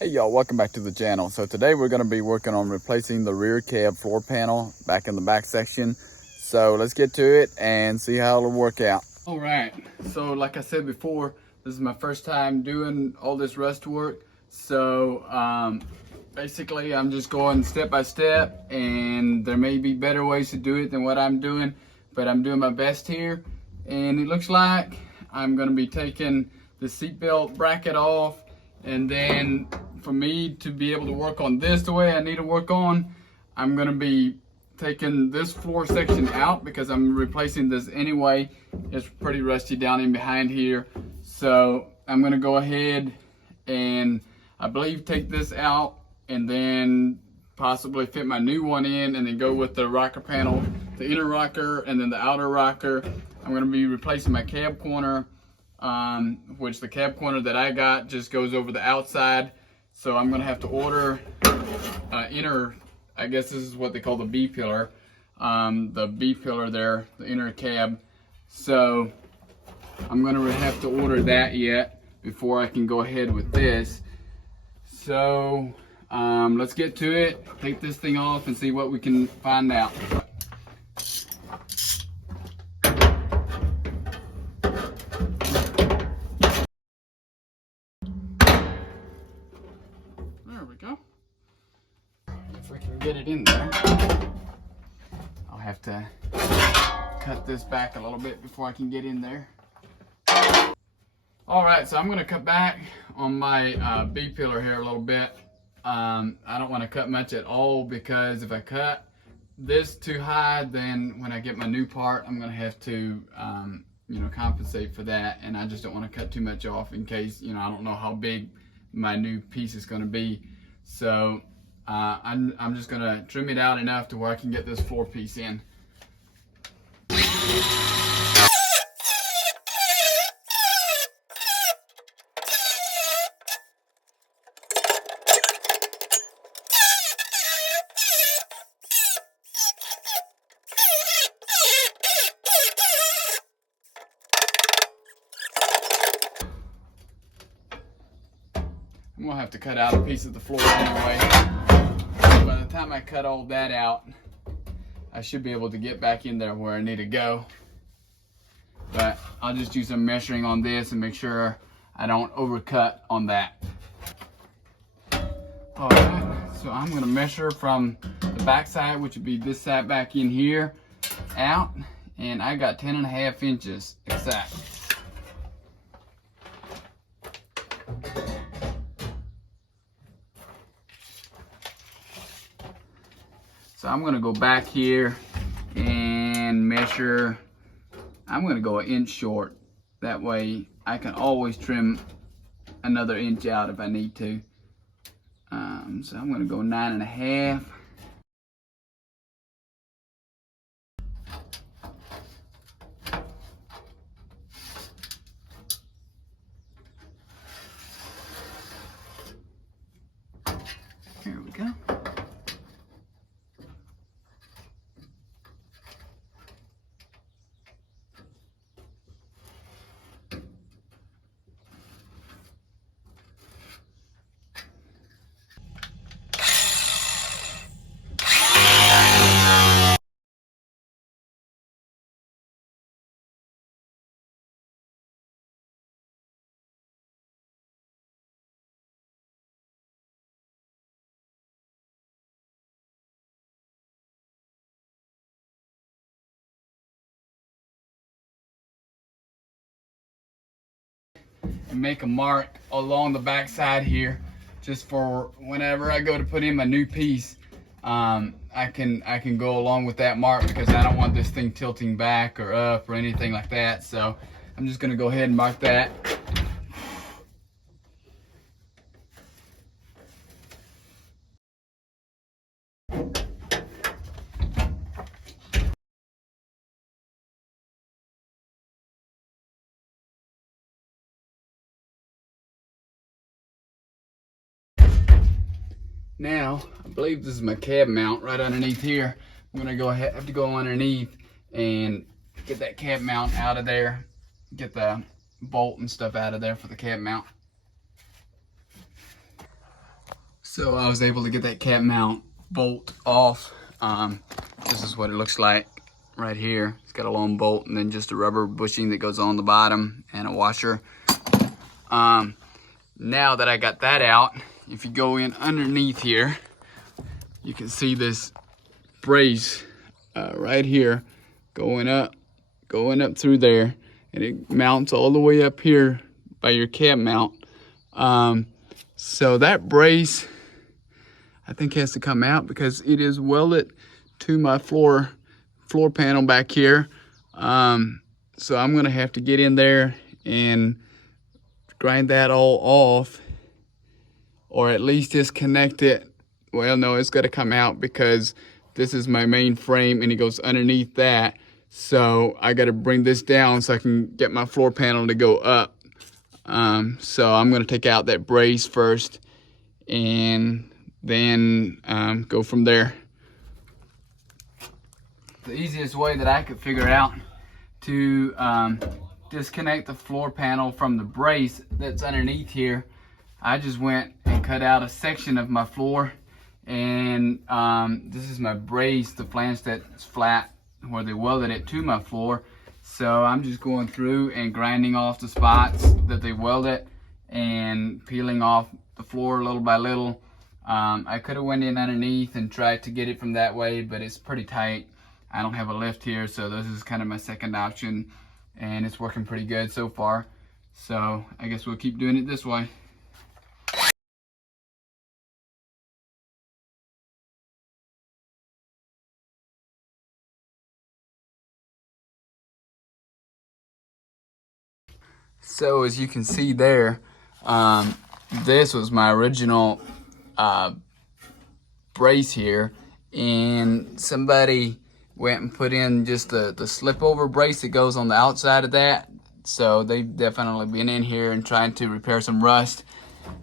Hey y'all, welcome back to the channel. So today we're going to be working on replacing the rear cab floor panel back in the back section. So let's get to it and see how it'll work out. All right, so like I said before, this is my first time doing all this rust work. So basically I'm just going step by step, and there may be better ways to do it than what I'm doing, but I'm doing my best here. And it looks like I'm going to be taking the seatbelt bracket off, and then for me to be able to work on this the way I need to work on, I'm going to be taking this floor section out because I'm replacing this anyway. It's pretty rusty down in behind here. So I'm going to go ahead and I believe take this out and then possibly fit my new one in, and then go with the rocker panel, the inner rocker and then the outer rocker. I'm going to be replacing my cab corner, which the cab corner that I got just goes over the outside. So I'm going to have to order inner, I guess this is what they call the B pillar. The B pillar there, the inner cab. So I'm going to have to order that yet before I can go ahead with this. So let's get to it, take this thing off and see what we can find out. There we go. If we can get it in there. I'll have to cut this back a little bit before I can get in there. Alright, so I'm going to cut back on my B pillar here a little bit. I don't want to cut much at all, because if I cut this too high, then when I get my new part, I'm going to have to compensate for that, and I just don't want to cut too much off in case, I don't know how big my new piece is going to be. So I'm just going to trim it out enough to where I can get this floor piece in. I'm gonna have to cut out a piece of the floor anyway. By the time I cut all that out, I should be able to get back in there where I need to go. But I'll just do some measuring on this and make sure I don't overcut on that. Alright, so I'm gonna measure from the back side, which would be this side back in here, out, and I got 10.5 inches exact. So I'm going to go back here and measure. I'm going to go 1 inch short. That way I can always trim another inch out if I need to. So I'm going to go 9.5. Here we go. And make a mark along the back side here, just for whenever I go to put in my new piece, I can go along with that mark, because I don't want this thing tilting back or up or anything like that. So I'm just gonna go ahead and mark that. Now, I believe this is my cab mount right underneath here. I'm gonna have to go underneath and get that cab mount out of there, get the bolt and stuff out of there for the cab mount. So I was able to get that cap mount bolt off. This is what it looks like right here. It's got a long bolt and then just a rubber bushing that goes on the bottom and a washer. Now that I got that out, if you go in underneath here, you can see this brace right here going up through there, and it mounts all the way up here by your cab mount. So that brace, I think, has to come out because it is welded to my floor panel back here. So I'm gonna have to get in there and grind that all off, or at least disconnect it. Well, no, it's gotta come out because this is my main frame and it goes underneath that. So I gotta bring this down so I can get my floor panel to go up. So I'm gonna take out that brace first and then go from there. The easiest way that I could figure out to disconnect the floor panel from the brace that's underneath here, I just went and cut out a section of my floor, and this is my brace, the flange that's flat where they welded it to my floor. So I'm just going through and grinding off the spots that they welded and peeling off the floor little by little. I could have went in underneath and tried to get it from that way, but it's pretty tight. I don't have a lift here, so this is kind of my second option, and it's working pretty good so far. So I guess we'll keep doing it this way. So as you can see there, this was my original brace here, and somebody went and put in just the slip over brace that goes on the outside of that. So they've definitely been in here and trying to repair some rust.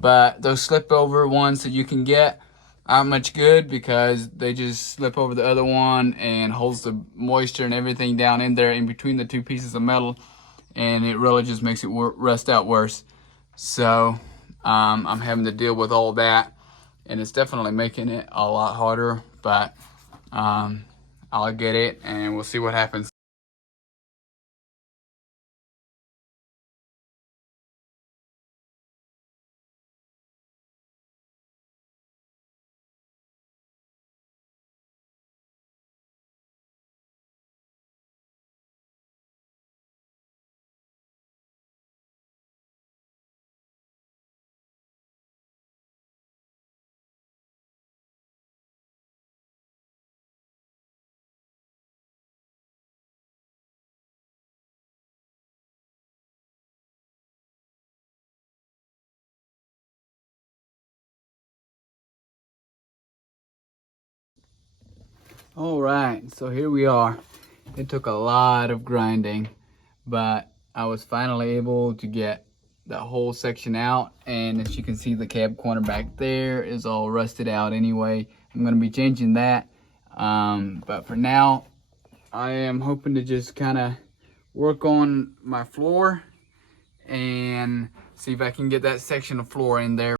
But those slip over ones that you can get aren't much good because they just slip over the other one and holds the moisture and everything down in there in between the two pieces of metal, and it really just makes it rust out worse. So I'm having to deal with all that, and it's definitely making it a lot harder, but I'll get it and we'll see what happens. All right, so here we are. It took a lot of grinding, but I was finally able to get that whole section out, and as you can see, the cab corner back there is all rusted out anyway. I'm gonna be changing that, but for now, I am hoping to just kind of work on my floor and see if I can get that section of floor in there.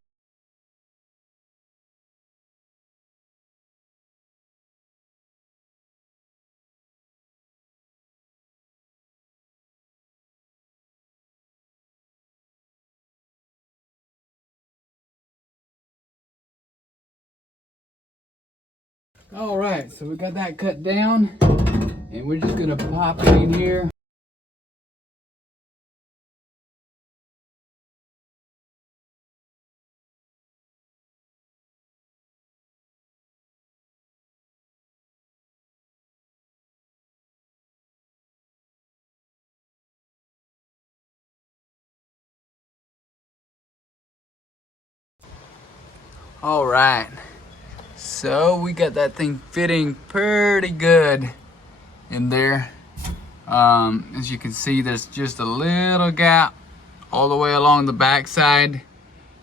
All right, so we got that cut down, and we're just gonna pop it in here. All right, so we got that thing fitting pretty good in there. As you can see, there's just a little gap all the way along the back side,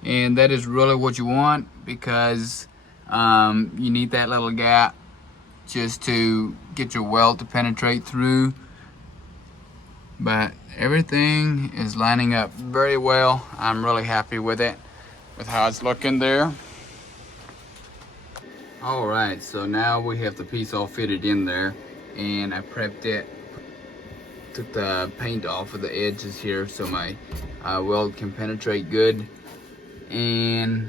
and that is really what you want because you need that little gap just to get your weld to penetrate through. But everything is lining up very well. I'm really happy with it, with how it's looking there. All right, so now we have the piece all fitted in there, and I prepped it, took the paint off of the edges here so my weld can penetrate good, and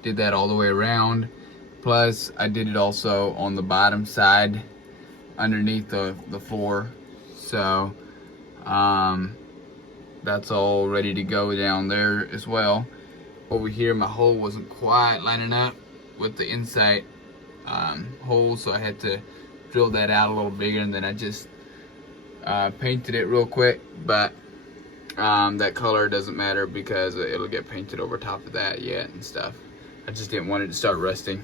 did that all the way around. Plus I did it also on the bottom side underneath the floor, so that's all ready to go down there as well. Over here my hole wasn't quite lining up with the inside hole, so I had to drill that out a little bigger, and then I just painted it real quick. But that color doesn't matter because it'll get painted over top of that yet and stuff. I just didn't want it to start rusting.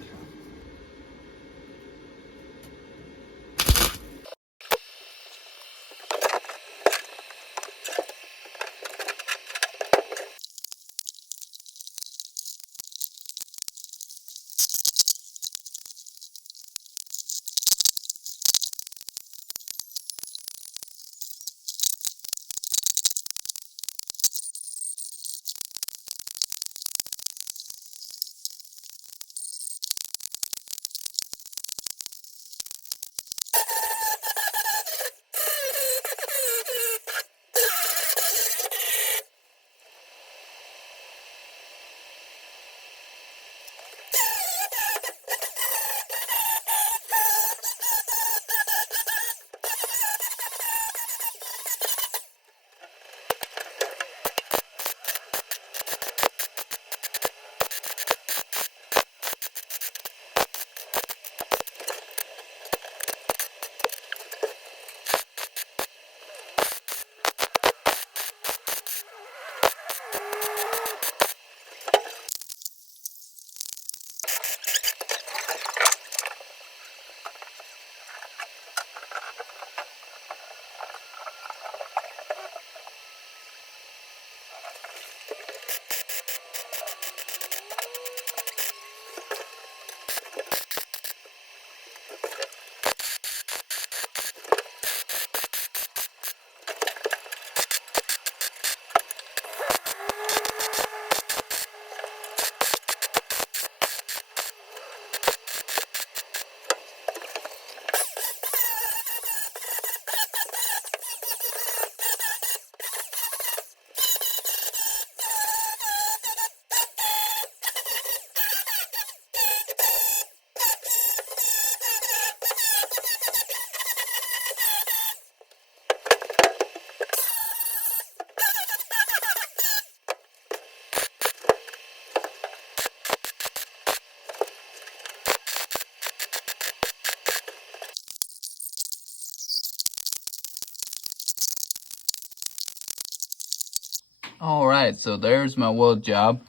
All right, so there's my weld job.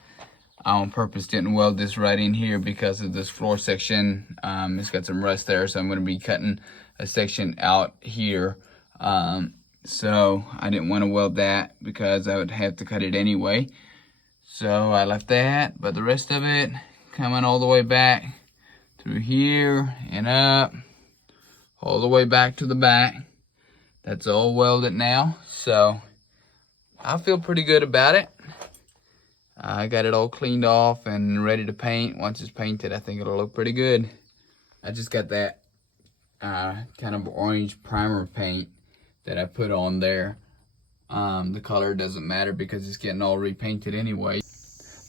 I on purpose didn't weld this right in here because of this floor section. It's got some rust there, so I'm going to be cutting a section out here. So I didn't want to weld that because I would have to cut it anyway. So I left that, but the rest of it coming all the way back through here and up, all the way back to the back. That's all welded now, so I feel pretty good about it. I got it all cleaned off and ready to paint. Once it's painted, I think it'll look pretty good. I just got that kind of orange primer paint that I put on there. The color doesn't matter because it's getting all repainted anyway.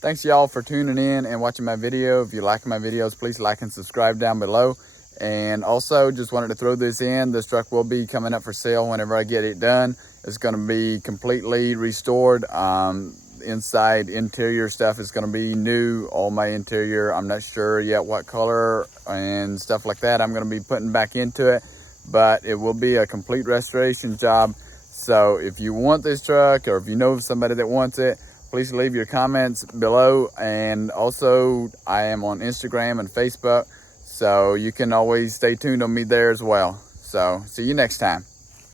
Thanks y'all for tuning in and watching my video. If you like my videos, please like and subscribe down below. And also just wanted to throw this in. This truck will be coming up for sale whenever I get it done. It's going to be completely restored. Inside interior stuff is going to be new. All my interior, I'm not sure yet what color and stuff like that I'm going to be putting back into it, but it will be a complete restoration job. So if you want this truck, or if you know of somebody that wants it, please leave your comments below. And also I am on Instagram and Facebook, so you can always stay tuned on me there as well. So see you next time.